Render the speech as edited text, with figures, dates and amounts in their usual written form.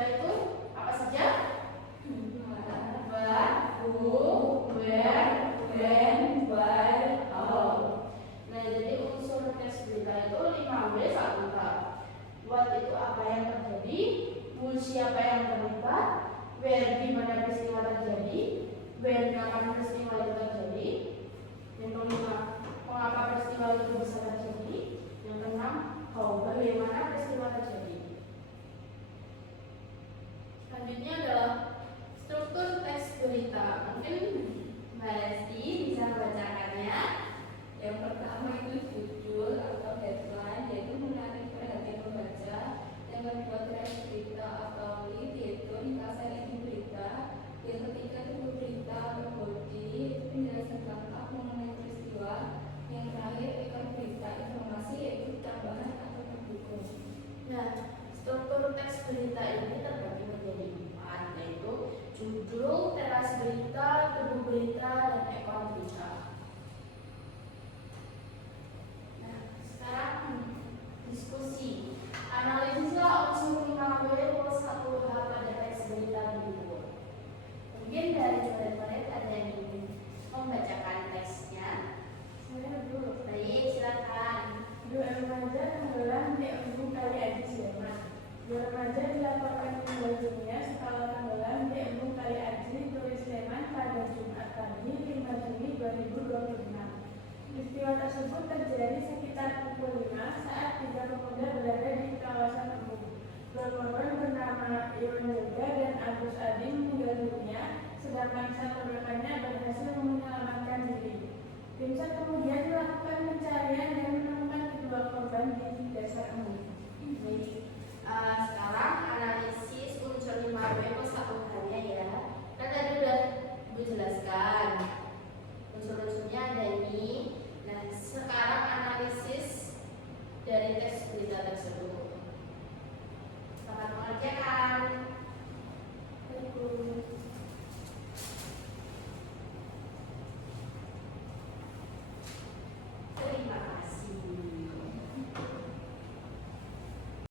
berita itu apa saja? What, who, where, when, why, how. Nah, jadi unsur teks berita itu 5W fakultas. What itu apa yang terjadi, who siapa yang terlibat, where di mana peristiwa terjadi, when kapan peristiwa itu terjadi, yang kelima mengapa peristiwa itu bisa terjadi, yang keenam how bagaimana peristiwa terjadi. Selanjutnya adalah struktur teks berita. Mungkin Mbak Lesti bisa membacakannya. Yang pertama itu judul atau headline, yaitu menarik perhatian pembaca. Yang kedua teks berita atau lead, yaitu ringkasan inti berita. Yang ketiga itu berita atau body, itu penjelasan lengkap mengenai peristiwa. Yang terakhir ekor berita informasi, yaitu tambahan atau pendukung. Nah, struktur teks berita ini terbagi menjadi 4, yaitu judul, teras berita, tubuh berita, dan ekor berita. Nah, sekarang diskusi. Analisislah unsur 5W plus 1H pada teks berita berikut. Mungkin dari murid-murid ada yang ingin membacakan teksnya. Saya dulu. Baik, silakan. 2 remaja tenggelam di embung Kali Aji Sleman. 2 remaja dilaporkan meninggal dunia setelah tenggelam di embung Kali Aji, Turi Sleman pada Jumat pagi 5 Juni 2026. Peristiwa tersebut terjadi sekitar pukul 5 saat 3 pemuda berada di kawasan